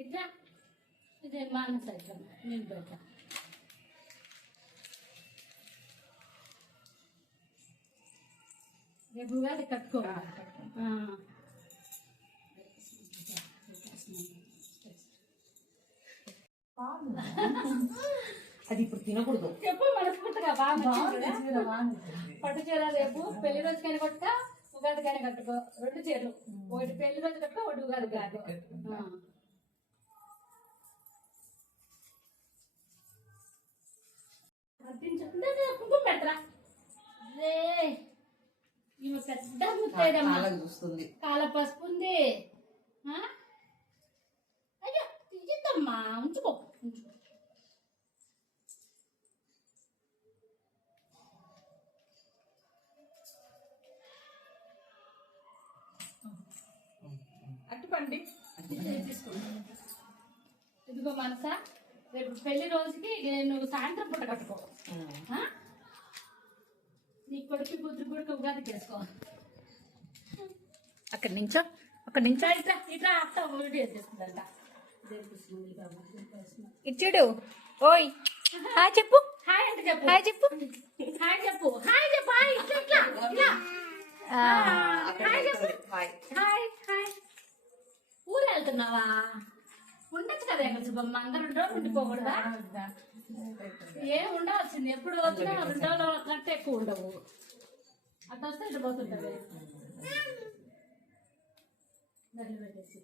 ఇట్లా ఇదే మానస ఇట్లా నేను పెడతా. రేపు ఉగాది కట్టుకోవాలి. అది ఇప్పుడు తినకూడదు. చెప్పు మనస్ఫూర్తిగా బాగా పట్టు చీర రేపు పెళ్లి రోజు కానీ కొట్టుక ఉగాది కానీ కట్టుకో. 2 చీరలు, ఒకటి పెళ్లి రోజు కట్టుకో, ఒకటి ఉగాది కట్టుకో. కుంకుమ పెట్టరా. ఇవి పెద్ద ముత్తైదమ్మా చూస్తుంది. కాల పసుపు ఉంది. అయ్యో తీద్దమ్మా, ఉంచుకో ఉంచుకో. అట్టుపండి ఇదిగో మనసా, రేపు పెళ్లి రోజుకి నువ్వు సాయంత్రం పూట కట్టుకో. నీ కొడుకు కూతురు కూడా ఉగాది చేసుకో. అక్కడి నుంచో ఇట్లా ఇట్లా అత్త వీడియో చేస్తుందంట. ఇచ్చుడు. ఓయ్ హాయ్ చెప్పు. హాయ్ అంటే చెప్పు. హాయ్ చెప్పు. హాయ్ చెప్పు. హాయ్ చెప్పు. హాయ్ ఇట్లా ఇట్లా ఇట్లా హాయ్ చెప్పు. Hi hi. ఊరు వెళ్తున్నావా? ఉండొచ్చు కదా ఎక్కడ శుభమ్మ. అందరు 2 రోజులు ఉండిపోకూడదా? ఏం ఉండవచ్చింది. ఎప్పుడు వచ్చినా 2 రోజులు కంటే ఎక్కువ ఉండవు. అట్లా వస్తే ఇటు పోతుంటది. పెట్టేసి